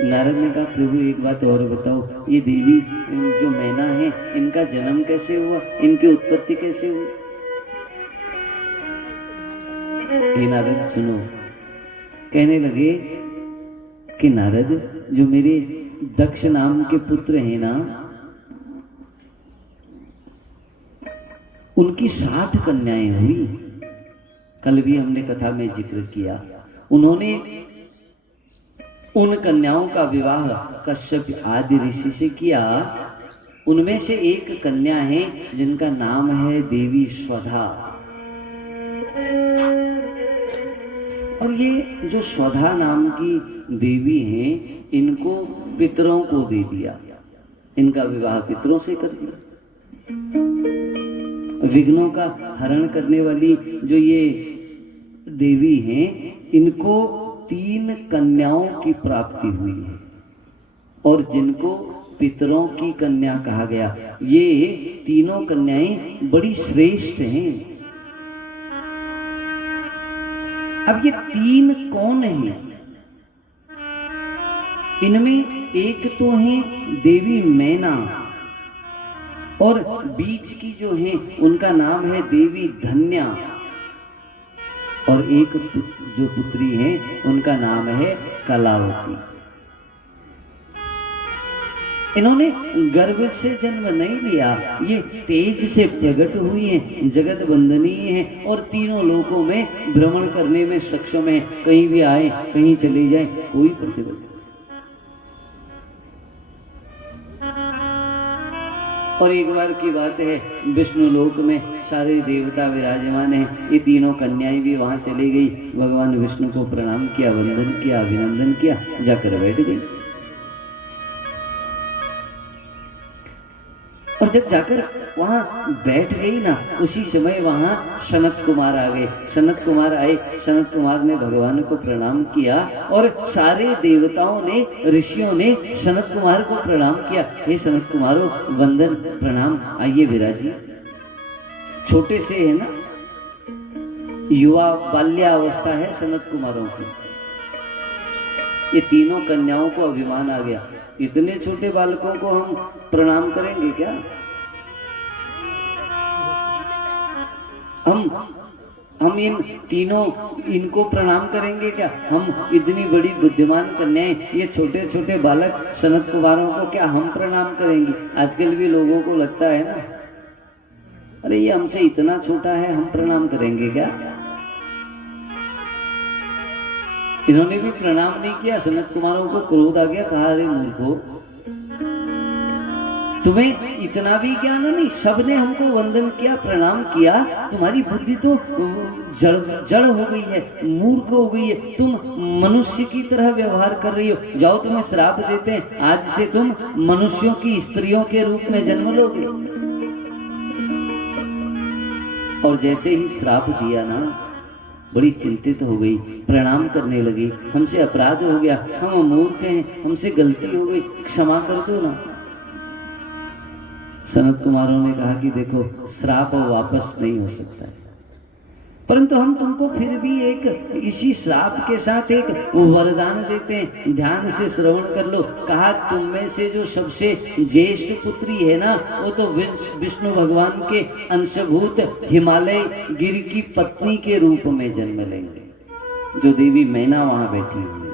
नारद ने कहा प्रभु एक बात और बताओ, ये देवी जो मैना है इनका जन्म कैसे हुआ, इनकी उत्पत्ति कैसे हुई? हे नारद सुनो। कहने लगे कि नारद, जो मेरे दक्ष नाम के पुत्र हैं ना, उनकी 60 कन्याएं हुई। कल भी हमने कथा में जिक्र किया। उन्होंने उन कन्याओं का विवाह कश्यप आदि ऋषि से किया। उनमें से एक कन्या है जिनका नाम है देवी स्वधा। और ये जो स्वधा नाम की देवी हैं, इनको पितरों को दे दिया। इनका विवाह पितरों से कर दिया। विघ्नों का हरण करने वाली जो ये देवी हैं, इनको 3 कन्याओं की प्राप्ति हुई है। और जिनको पितरों की कन्या कहा गया, ये तीनों कन्याएं बड़ी श्रेष्ठ हैं। अब ये 3 कौन हैं? इनमें एक तो है देवी मैना, और बीच की जो है उनका नाम है देवी धन्या, और एक जो पुत्री है उनका नाम है कलावती। इन्होंने गर्भ से जन्म नहीं लिया, ये तेज से प्रकट हुई हैं, जगत वंदनीय है और तीनों लोकों में भ्रमण करने में सक्षम है। कहीं भी आए, कहीं चले जाए, कोई प्रतिबंध। और एक बार की बात है, विष्णु लोक में सारे देवता विराजमान हैं। ये तीनों कन्याएं भी वहां चली गई, भगवान विष्णु को प्रणाम किया, वंदन किया, अभिनंदन किया, जाकर बैठ गई। और जब जाकर वहां बैठ गई ना, उसी समय वहां सनत कुमार आ गए। सनत कुमार आए, सनत कुमार ने भगवान को प्रणाम किया, और सारे देवताओं ने, ऋषियों ने सनत कुमार को प्रणाम किया। हे सनत कुमारों, वंदन प्रणाम, आइए विराजी। छोटे से है ना, युवा बाल्यावस्था है सनत कुमारों की। ये तीनों कन्याओं को अभिमान आ गया, इतने छोटे बालकों को हम प्रणाम करेंगे क्या? हम इन तीनों इनको प्रणाम करेंगे क्या? हम इतनी बड़ी बुद्धिमान कन्याएं, ये छोटे छोटे बालक सनत कुमारों को क्या हम प्रणाम करेंगे? आजकल भी लोगों को लगता है ना, अरे ये हमसे इतना छोटा है, हम प्रणाम करेंगे क्या? इन्होंने भी प्रणाम नहीं किया। सनत कुमारों को क्रोध आ गया, कहा अरे मूर्खो, तुम्हें इतना भी ज्ञान नहीं? सबने हमको वंदन किया, प्रणाम किया, तुम्हारी बुद्धि तो जड़ हो गई है, मूर्ख हो गई है, तुम मनुष्य की तरह व्यवहार कर रही हो। जाओ, तुम्हें श्राप देते हैं, आज से तुम मनुष्यों की स्त्रियों के रूप में जन्म लोगे। और जैसे ही श्राप दिया ना, बड़ी चिंतित हो गई, प्रणाम करने लगी। हमसे अपराध हो गया, हम मूर्ख हैं, हमसे गलती हो गई, क्षमा कर दो ना। सनत कुमारों ने कहा कि देखो, श्राप वापस नहीं हो सकता है, परंतु हम तुमको फिर भी एक इसी श्राप के साथ एक वरदान देते हैं, ध्यान से श्रवण कर लो। कहा तुम में से जो सबसे ज्येष्ठ पुत्री है ना, वो तो विष्णु भगवान के अंशभूत हिमालय गिर की पत्नी के रूप में जन्म लेंगे, जो देवी मैना वहां बैठी हुई है।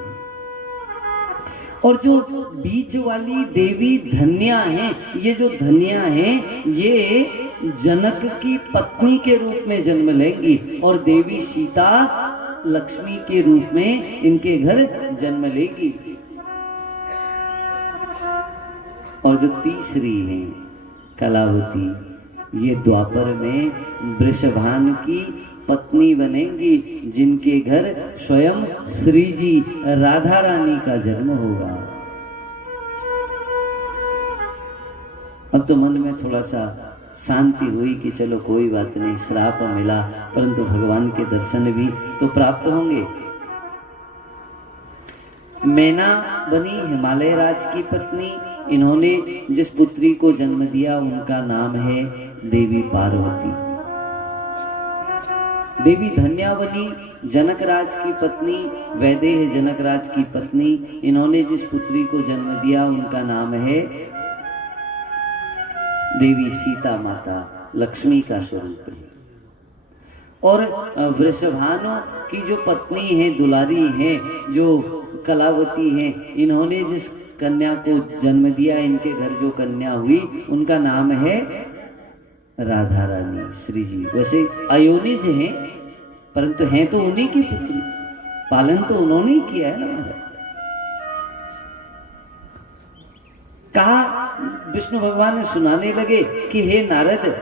और जो बीच वाली देवी धन्या है, ये जो धन्या है, ये जनक की पत्नी के रूप में जन्म लेंगी, और देवी सीता लक्ष्मी के रूप में इनके घर जन्म लेगी। और जो तीसरी है कलावती, ये द्वापर में वृषभान की पत्नी बनेंगी, जिनके घर स्वयं श्री जी राधा रानी का जन्म होगा। अब तो मन में थोड़ा सा शांति हुई कि चलो कोई बात नहीं, श्राप मिला, परंतु भगवान के दर्शन भी तो प्राप्त होंगे। मैना बनी हिमालय राज की पत्नी। इन्होंने जिस पुत्री को जन्म दिया उनका नाम है देवी पार्वती। देवी धन्यावनी जनक राज की पत्नी, वैदेह जनक राज की पत्नी, इन्होंने जिस पुत्री को जन्म दिया उनका नाम है देवी सीता माता, लक्ष्मी का स्वरूप है। और वृषभानु की जो पत्नी है, दुलारी है, जो कलावती है, इन्होंने जिस कन्या को जन्म दिया, इनके घर जो कन्या हुई उनका नाम है राधा रानी, श्री जी। वैसे अयोनिज हैं, परंतु हैं तो उन्हीं की पुत्री, पालन तो उन्होंने ही किया है ना महाराज। कहा विष्णु भगवान ने सुनाने लगे कि हे नारद,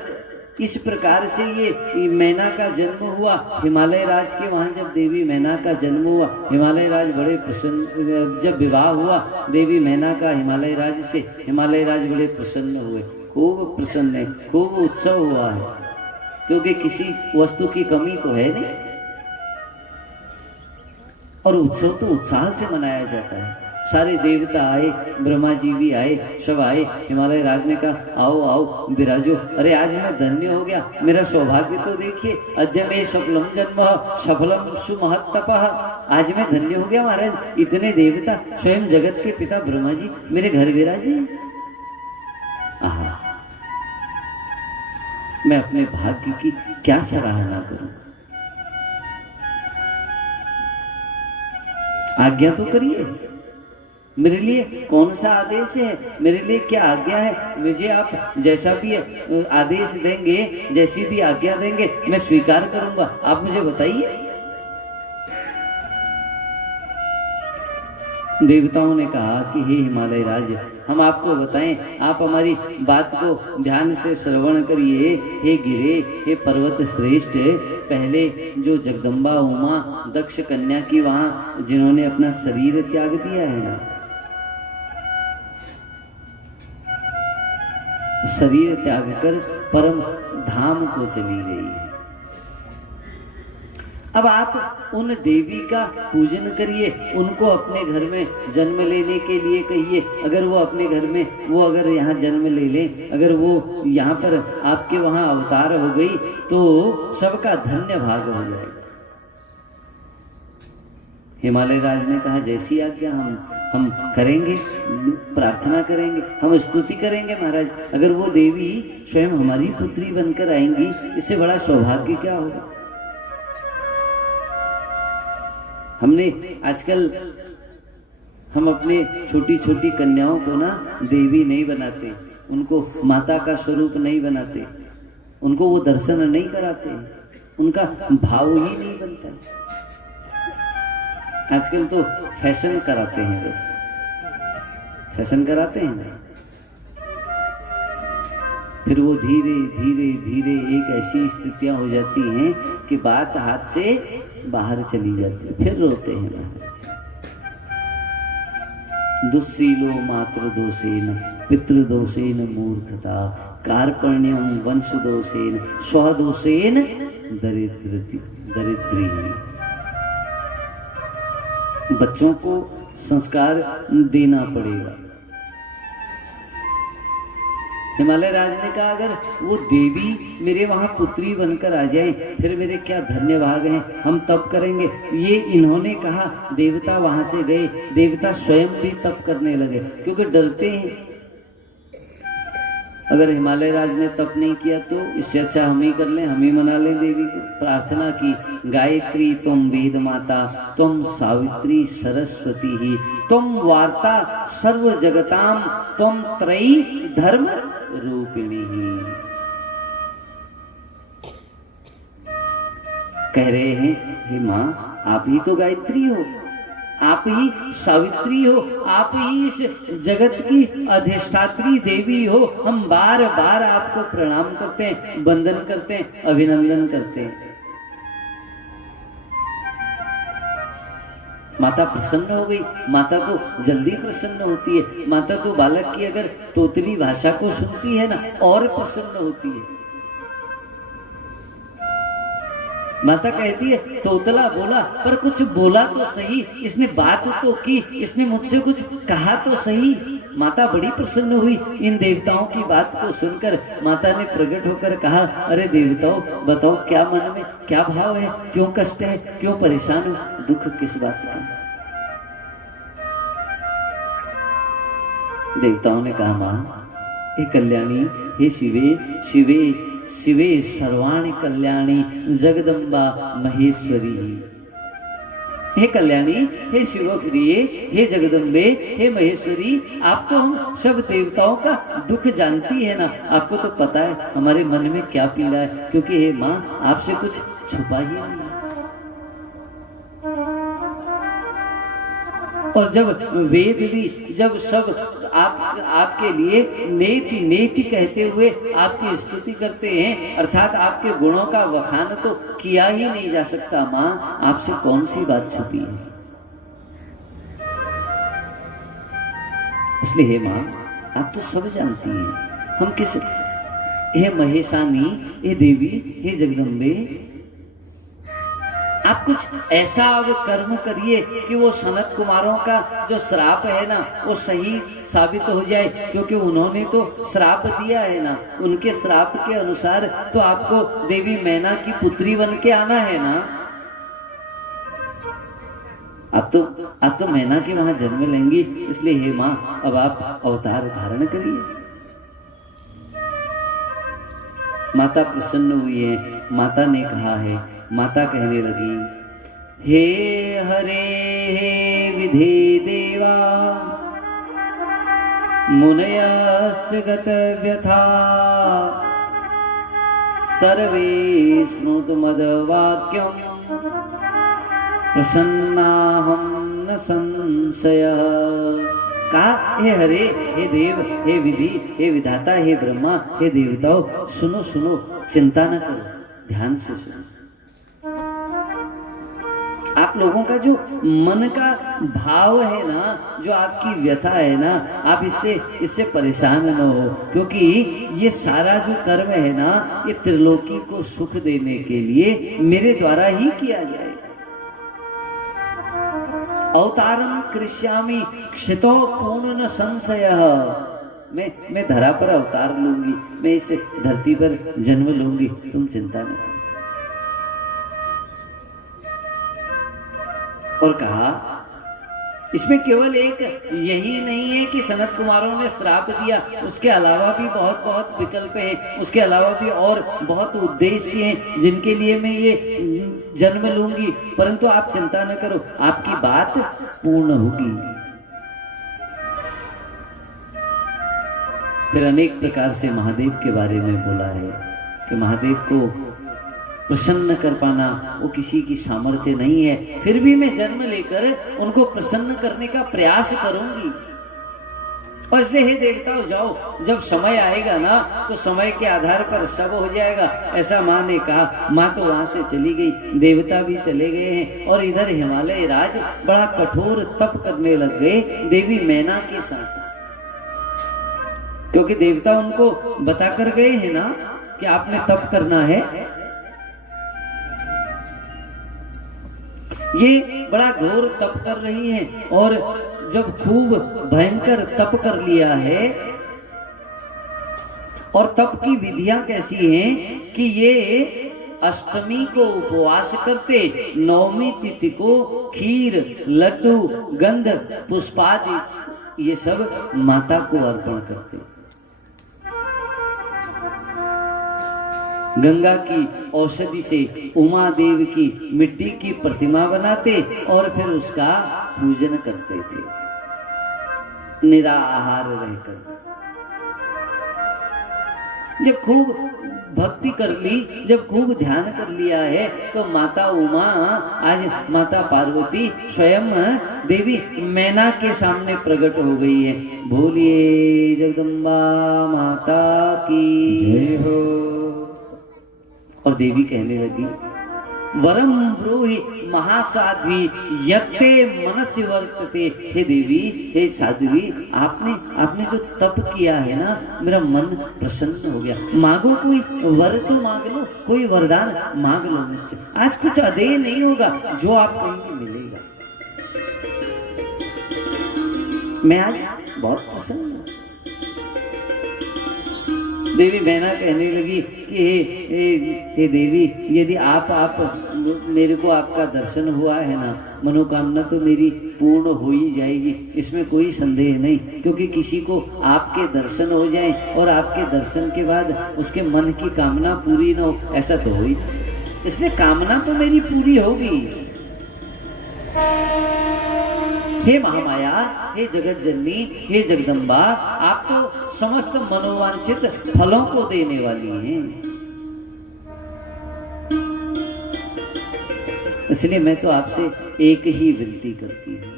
इस प्रकार से ये मैना का जन्म हुआ हिमालय राज के वहां। जब देवी मैना का जन्म हुआ, हिमालय राज बड़े प्रसन्न, जब विवाह हुआ देवी मैना का हिमालय राज से, हिमालय राज बड़े प्रसन्न हुए, खूब प्रसन्न है, खूब उत्सव हुआ है, क्योंकि किसी वस्तु की कमी तो है नहीं, और उत्सव तो उत्साह से मनाया जाता है। सारे देवता आए, ब्रह्मा जी भी आए, सब आए। हिमालय राज ने कहा आओ आओ विराजो, अरे आज मैं धन्य हो गया, मेरा सौभाग्य तो देखिए, अद्य में सफलम जन्म सफलम सुमहत तपः, आज मैं धन्य हो गया महाराज, इतने देवता, स्वयं जगत के पिता ब्रह्मा जी मेरे घर विराजे। आहा, मैं अपने भाग्य की क्या सराहना करूं। आज्ञा तो करिए, मेरे लिए कौन सा आदेश है, मेरे लिए क्या आज्ञा है, मुझे आप जैसा भी आदेश देंगे, जैसी भी आज्ञा देंगे मैं स्वीकार करूंगा, आप मुझे बताइए। देवताओं ने कहा कि हे हिमालय राज, हम आपको बताएं, आप हमारी बात को ध्यान से श्रवण करिए। हे गिरे, हे पर्वत श्रेष्ठ, पहले जो जगदम्बा उमा दक्ष कन्या की वहां जिन्होंने अपना शरीर त्याग दिया है ना, शरीर त्याग कर परम धाम को चली गई है। अब आप उन देवी का पूजन करिए, उनको अपने घर में जन्म लेने के लिए कहिए। अगर वो अपने घर में, वो अगर यहाँ जन्म ले लें, अगर वो यहाँ पर आपके वहाँ अवतार हो गई तो सबका धन्य भाग हो जाएगा। हिमालय राज ने कहा जैसी आज्ञा हम करेंगे, प्रार्थना करेंगे, हम स्तुति करेंगे महाराज। अगर वो देवी स्वयं हमारी पुत्री बनकर आएंगी, इससे बड़ा सौभाग्य क्या होगा। हमने आजकल हम अपने छोटी छोटी कन्याओं को ना देवी नहीं बनाते, उनको माता का स्वरूप नहीं बनाते, उनको वो दर्शन नहीं कराते, उनका भाव ही नहीं बनता। आजकल तो फैशन कराते हैं, बस फैशन कराते हैं, फिर वो धीरे धीरे धीरे एक ऐसी स्थितियां हो जाती हैं कि बात हाथ से बाहर चली जाती है, फिर रोते हैं महाराज। दुस्सीलो मातृ दोषेन पितृदोषेन मूर्खता कार्पण्यम वंश दोषेन स्वदोषेन दरिद्री। बच्चों को संस्कार देना पड़ेगा। हिमालय राज ने कहा अगर वो देवी मेरे वहां पुत्री बनकर आ जाए, फिर मेरे क्या धन्य भाग हैं, हम तप करेंगे। ये इन्होंने कहा, देवता वहां से गए, देवता स्वयं भी तप करने लगे, क्योंकि डरते हैं अगर हिमालय राज ने तप नहीं किया तो इससे अच्छा हम ही कर लें, हम ही मना लें देवी को। प्रार्थना की, गायत्री तुम वेद माता, तुम सावित्री सरस्वती ही, तुम वार्ता सर्व जगताम, तुम त्रयी धर्म रूपिणी ही। कह रहे हैं हे माँ, आप ही तो गायत्री हो, आप ही सावित्री हो, आप ही इस जगत की अधिष्ठात्री देवी हो। हम बार बार आपको प्रणाम करते हैं, वंदन करते हैं, अभिनंदन करते हैं। माता प्रसन्न हो गई। माता तो जल्दी प्रसन्न होती है। माता तो बालक की अगर तोतली भाषा को सुनती है ना, और प्रसन्न होती है। माता कहती है तोतला बोला, पर कुछ बोला तो सही, इसने बात तो की, इसने मुझसे कुछ कहा तो सही। माता बड़ी प्रसन्न हुई इन देवताओं की बात को सुनकर। माता ने प्रकट होकर कहा, अरे देवताओं, बताओ क्या मन में क्या भाव है, क्यों कष्ट है, क्यों परेशान हो, दुख किस बात का? देवताओं ने कहा, मां, हे कल्याणी, हे शिवे शिवे शिवे सर्वाणि कल्याणी जगदम्बा महेश्वरी। हे कल्याणी, हे शिवप्रिय, हे जगदम्बे, हे महेश्वरी, आप तो हम सब देवताओं का दुख जानती है ना। आपको तो पता है हमारे मन में क्या पीड़ा है, क्योंकि हे मां, आपसे कुछ छुपा ही नहीं। और जब वेद भी जब सब आपके लिए नेति नेति कहते हुए आपकी स्तुति करते हैं, अर्थात आपके गुणों का वखान तो किया ही नहीं जा सकता। मां, आपसे कौन सी बात छुपी है? इसलिए हे मां, आप तो सब जानती हैं, हम किस, हे महेशानी, हे देवी, हे जगदम्बे, आप कुछ ऐसा अब कर्म करिए कि वो सनत कुमारों का जो श्राप है ना, वो सही साबित हो जाए, क्योंकि उन्होंने तो श्राप दिया है ना। उनके श्राप के अनुसार तो आपको देवी मैना की पुत्री बन के आना है ना। आप तो मैना के वहां जन्म लेंगी। इसलिए हे मां, अब आप अवतार धारण करिए। माता प्रसन्न हुई है। माता ने कहा है, माता कहने लगी, हे हरे हे विधि देवा मुनयस्य गत व्यथा सर्वे स्नुतु मद वाक्यम प्रसन्नाहं न संशयः। कहा, हे हरे, हे देव, हे विधि, हे विधाता, हे ब्रह्मा, हे देवताओं, सुनो सुनो, चिंता न करो, ध्यान से सुनो। आप लोगों का जो मन का भाव है ना, जो आपकी व्यथा है ना, आप इससे परेशान न हो, क्योंकि ये सारा जो कर्म है ना, ये त्रिलोकी को सुख देने के लिए मेरे द्वारा ही किया जाएगा। अवतारम कृष्यामि क्षितो पूर्ण न संशयः। मैं धरा पर अवतार लूंगी, मैं इस धरती पर जन्म लूंगी, तुम चिंता न करो। और कहा, इसमें केवल एक यही नहीं है कि सनत कुमारों ने श्राप दिया, उसके अलावा भी बहुत बहुत विकल्प हैं, उसके अलावा भी और बहुत उद्देश्य हैं जिनके लिए मैं ये जन्म लूंगी। परंतु आप चिंता न करो, आपकी बात पूर्ण होगी। फिर अनेक प्रकार से महादेव के बारे में बोला है कि महादेव को प्रसन्न कर पाना वो किसी की सामर्थ्य नहीं है, फिर भी मैं जन्म लेकर उनको प्रसन्न करने का प्रयास करूंगी। और इसलिए हे देवताओं, जाओ, जब समय आएगा ना तो समय के आधार पर सब हो जाएगा, ऐसा माँ ने कहा। माँ तो वहां से चली गई, देवता भी चले गए हैं, और इधर हिमालय राज बड़ा कठोर तप करने लग गए देवी मैना के साथ, क्योंकि देवता उनको बता कर गए हैं ना कि आपने तप करना है। ये बड़ा घोर तप कर रही हैं, और जब खूब भयंकर तप कर लिया है, और तप की विधियां कैसी हैं कि ये अष्टमी को उपवास करते, नवमी तिथि को खीर, लड्डू, गंध, पुष्पादि ये सब माता को अर्पण करते। गंगा की औषधि से उमा देव की मिट्टी की प्रतिमा बनाते और फिर उसका पूजन करते थे निराहार रहकर। जब खूब भक्ति कर ली, जब खूब ध्यान कर लिया है, तो माता उमा, आज माता पार्वती स्वयं देवी मैना के सामने प्रकट हो गई है। बोलिए जगदम्बा माता की जय हो। और देवी कहने लगी, वरम ब्रूहि महासाध्वी यत्ते मनस्य वर्तते। हे देवी, हे साध्वी, आपने जो तप किया है ना, मेरा मन प्रसन्न हो गया। मांगो, कोई वर तो मांग लो, कोई वरदान मांग लो मुझसे। आज कुछ अदेय नहीं होगा, जो आप कहेंगे मिलेगा। मैं आज बहुत प्रसन्न हूं। देवी मैना कहने लगी कि हे देवी, यदि आप मेरे को आपका दर्शन हुआ है ना, मनोकामना तो मेरी पूर्ण हो ही जाएगी, इसमें कोई संदेह नहीं। क्योंकि किसी को आपके दर्शन हो जाए और आपके दर्शन के बाद उसके मन की कामना पूरी न हो, ऐसा तो हो ही नहीं सकता। इसलिए कामना तो मेरी पूरी होगी। हे महामाया, हे जगत जननी, हे जगदम्बा, आप तो समस्त मनोवांछित फलों को देने वाली हैं। इसलिए मैं तो आपसे एक ही विनती करती हूँ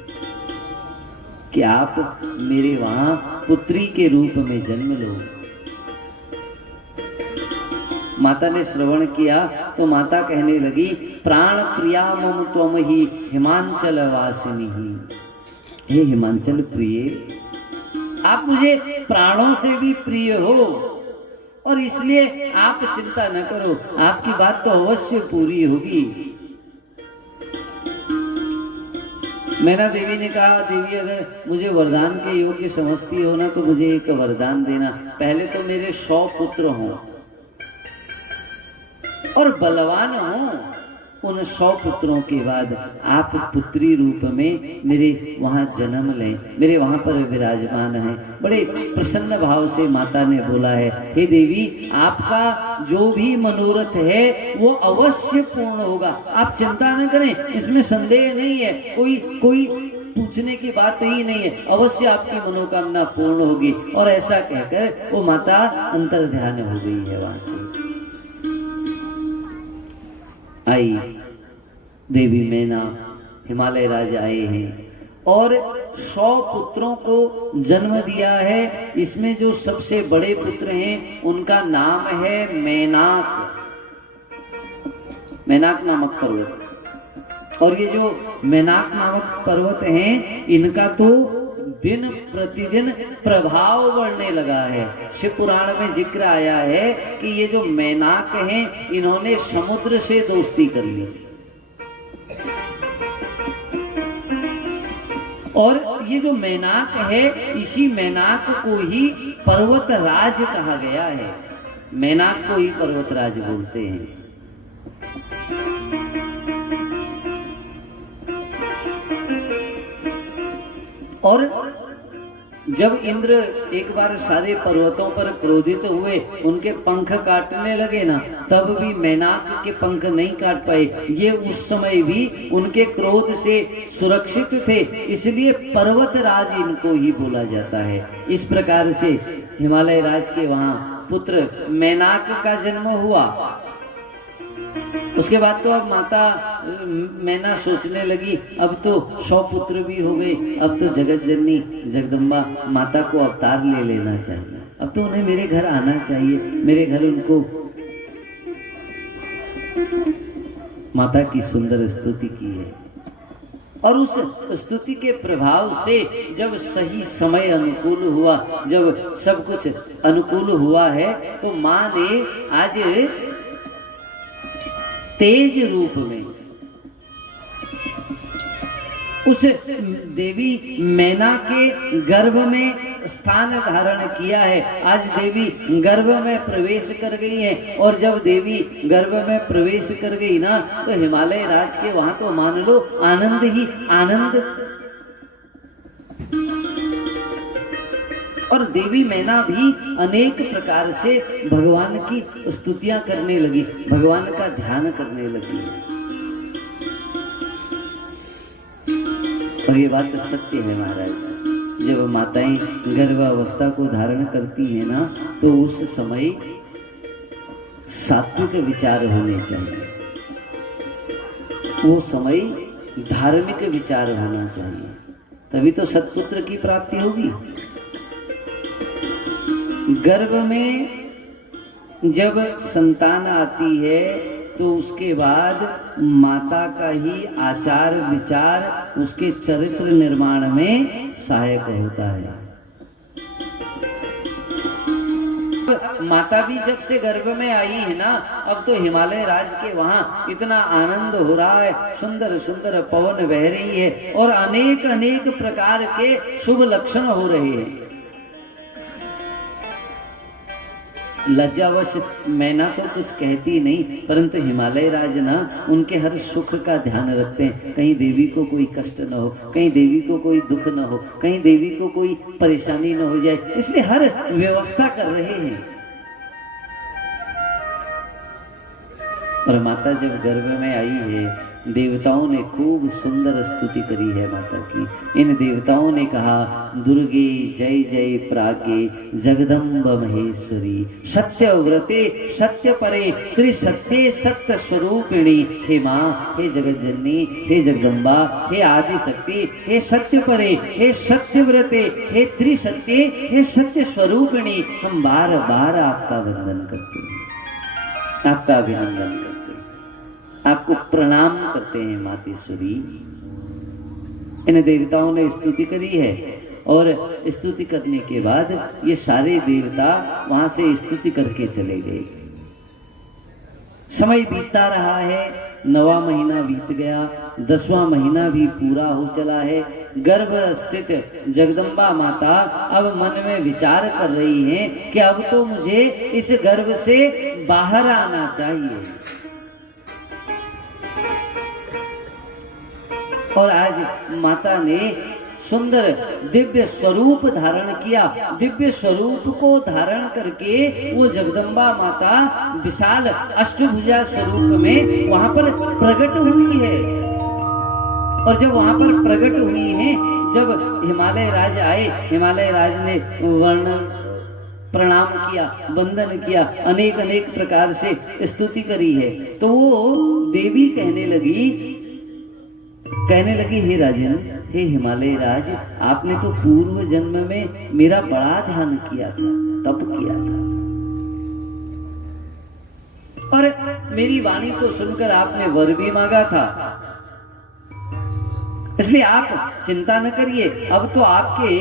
कि आप मेरे वहां पुत्री के रूप में जन्म लो। माता ने श्रवण किया तो माता कहने लगी, प्राण प्रिया मम त्वम ही हिमांचल वासिनी ही। हे हिमांचल प्रिय, आप मुझे प्राणों से भी प्रिय हो, और इसलिए आप चिंता न करो, आपकी बात तो अवश्य पूरी होगी। मैना देवी ने कहा, देवी अगर मुझे वरदान के योग्य समझती हो ना, तो मुझे एक वरदान देना। पहले तो मेरे 100 पुत्र हों और बलवान हों। उन 100 पुत्रों के बाद आप पुत्री रूप में मेरे वहां जन्म लें, मेरे वहां पर विराजमान हैं। बड़े प्रसन्न भाव से माता ने बोला है, हे देवी, आपका जो भी मनोरथ है वो अवश्य पूर्ण होगा। आप चिंता न करें, इसमें संदेह नहीं है, कोई पूछने की बात ही नहीं है। अवश्य आपकी मनोकामना पूर्ण होगी। और ऐसा कहकर वो माता अंतर ध्यान हो गई है। वहां से आई देवी मैना, हिमालय राज आए हैं और 100 पुत्रों को जन्म दिया है। इसमें जो सबसे बड़े पुत्र हैं उनका नाम है मैनाक, मैनाक नामक पर्वत। और ये जो मैनाक नामक पर्वत हैं, इनका तो दिन प्रतिदिन प्रभाव बढ़ने लगा है। शिव पुराण में जिक्र आया है कि ये जो मैनाक हैं, इन्होंने समुद्र से दोस्ती कर ली थी। और ये जो मैनाक है, इसी मैनाक को ही पर्वतराज कहा गया है। मैनाक को ही पर्वतराज बोलते हैं। और जब इंद्र एक बार सारे पर्वतों पर क्रोधित हुए, उनके पंख काटने लगे ना, तब भी मैनाक के पंख नहीं काट पाए। ये उस समय भी उनके क्रोध से सुरक्षित थे, इसलिए पर्वतराज इनको ही बोला जाता है। इस प्रकार से हिमालय राज के वहां पुत्र मैनाक का जन्म हुआ। उसके बाद तो अब माता मैना सोचने लगी, अब तो 100 पुत्र भी हो गए, अब तो जगत जननी जगदम्बा माता को अवतार ले लेना चाहिए। अब तो उन्हें मेरे घर आना चाहिए, मेरे घर उनको। माता की सुंदर स्तुति की है, और उस स्तुति के प्रभाव से जब सही समय अनुकूल हुआ, जब सब कुछ अनुकूल हुआ है, तो माँ ने आज तेज रूप में उस देवी मैना के गर्भ में स्थान धारण किया है। आज देवी गर्भ में प्रवेश कर गई है, और जब देवी गर्भ में प्रवेश कर गई ना, तो हिमालय राज के वहां तो मान लो आनंद ही आनंद। और देवी मैना भी अनेक प्रकार से भगवान की स्तुतियां करने लगी, भगवान का ध्यान करने लगी। और ये बात सत्य है महाराज, जब माताएं गर्भावस्था को धारण करती हैं ना, तो उस समय सात्विक विचार होने चाहिए, वो समय धार्मिक विचार होना चाहिए, तभी तो सत्पुत्र की प्राप्ति होगी। गर्भ में जब संतान आती है तो उसके बाद माता का ही आचार विचार उसके चरित्र निर्माण में सहायक होता है। माता भी जब से गर्भ में आई है ना, अब तो हिमालय राज के वहां इतना आनंद हो रहा है, सुंदर सुंदर पवन बह रही है और अनेक अनेक प्रकार के शुभ लक्षण हो रहे हैं। लज्जावश मैना तो कुछ कहती नहीं, परंतु हिमालय राज ना उनके हर सुख का ध्यान रखते हैं। कहीं देवी को कोई कष्ट न हो, कहीं देवी को कोई दुख न हो, कहीं देवी को कोई परेशानी न हो जाए, इसलिए हर व्यवस्था कर रहे हैं। और माता जब गर्भ में आई है, देवताओं ने खूब सुंदर स्तुति करी है माता की। इन देवताओं ने कहा, दुर्गे जय जय प्रागे जगदम्ब महेश्वरी, सत्य व्रते सत्य परे त्रिसत्ये सत्य स्वरूपिणी। हे माँ, हे जगत जननी, हे जगदम्बा, हे आदि शक्ति, हे सत्य परे, हे सत्य व्रते, हे त्रिसत्ये, हे सत्य स्वरूपिणी। हम बार बार आपका वंदन करते हैं, आपका अभिनंदन करते हैं, आपको प्रणाम करते हैं मातेश्वरी। इन देवताओं ने स्तुति करी है और स्तुति करने के बाद ये सारे देवता वहां से स्तुति करके चले गए। समय बीतता रहा है, 9वां महीना बीत गया, 10वां महीना भी पूरा हो चला है। गर्भ स्थित जगदम्बा माता अब मन में विचार कर रही हैं कि अब तो मुझे इस गर्भ से बाहर आना चाहिए। और आज माता ने सुंदर दिव्य स्वरूप धारण किया। दिव्य स्वरूप को धारण करके वो जगदम्बा माता विशाल अष्टभुजा स्वरूप में वहां पर प्रकट हुई है। और जब वहां पर प्रकट हुई है, जब हिमालय राज आए, हिमालय राज ने वर्णन प्रणाम किया, वंदन किया, अनेक अनेक प्रकार से स्तुति करी है, तो वो देवी कहने लगी, हे राजन, हे हिमालय राज, आपने तो पूर्व जन्म में मेरा बड़ा ध्यान किया था, तप किया था, और मेरी वाणी को सुनकर आपने वर भी मांगा था। इसलिए आप चिंता न करिए, अब तो आपके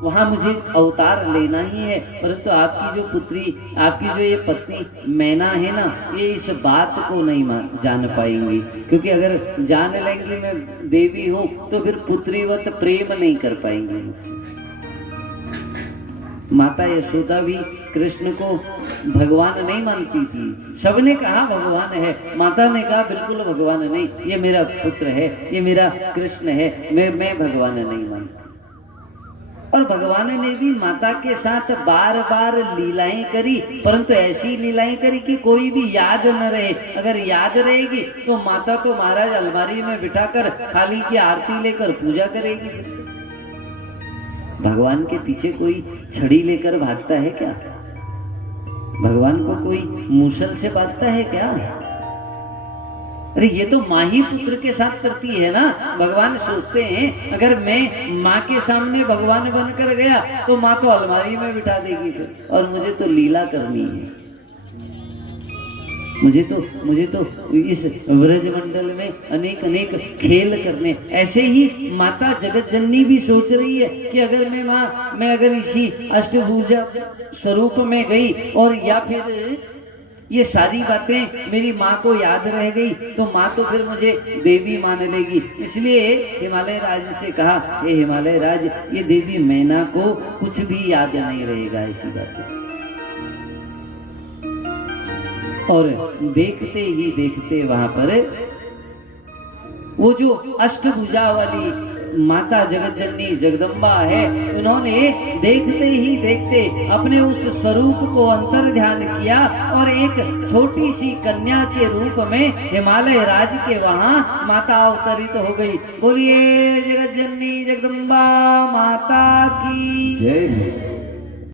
वहां मुझे अवतार लेना ही है। परंतु आपकी जो पुत्री, आपकी जो ये पत्नी मैना है ना, ये इस बात को नहीं जान पाएंगी, क्योंकि अगर जान लेंगी मैं देवी हूं तो फिर पुत्रीवत प्रेम नहीं कर पाएंगी मुझसे। माता यशोदा भी कृष्ण को भगवान नहीं मानती थी। सबने कहा भगवान है, माता ने कहा बिल्कुल भगवान नहीं, ये मेरा पुत्र है, ये मेरा कृष्ण है, मैं भगवान नहीं मानती। और भगवान ने भी माता के साथ बार बार लीलाएं करी, परंतु ऐसी लीलाएं करी कि कोई भी याद न रहे। अगर याद रहेगी तो माता तो महाराज अलमारी में बिठाकर खाली की आरती लेकर पूजा करेगी। भगवान के पीछे कोई छड़ी लेकर भागता है क्या? भगवान को कोई मूसल से बांधता है क्या? अरे ये तो माँ ही पुत्र के साथ करती है ना। भगवान सोचते हैं अगर मैं माँ के सामने भगवान बनकर गया तो माँ तो अलमारी में बिठा देगी फिर, और मुझे तो लीला करनी है, मुझे तो इस व्रजमंडल में अनेक अनेक खेल करने। ऐसे ही माता जगत जननी भी सोच रही है कि अगर मैं अगर इसी अष्टभुजा स्वरूप में गई और या फिर ये सारी बातें मेरी माँ को याद रह गई तो माँ तो फिर मुझे देवी मान लेगी। इसलिए हिमालय राज से कहा, हे हिमालय राज, ये देवी मैना को कुछ भी याद नहीं रहेगा ऐसी बातें। और देखते ही देखते वहां पर वो जो अष्टभुजा वाली माता जगत जननी जगदम्बा है, उन्होंने देखते ही देखते अपने उस स्वरूप को अंतर ध्यान किया और एक छोटी सी कन्या के रूप में हिमालय राज के वहां माता अवतरित हो गई। बोलिए जगत जननी जगदम्बा माता की जय।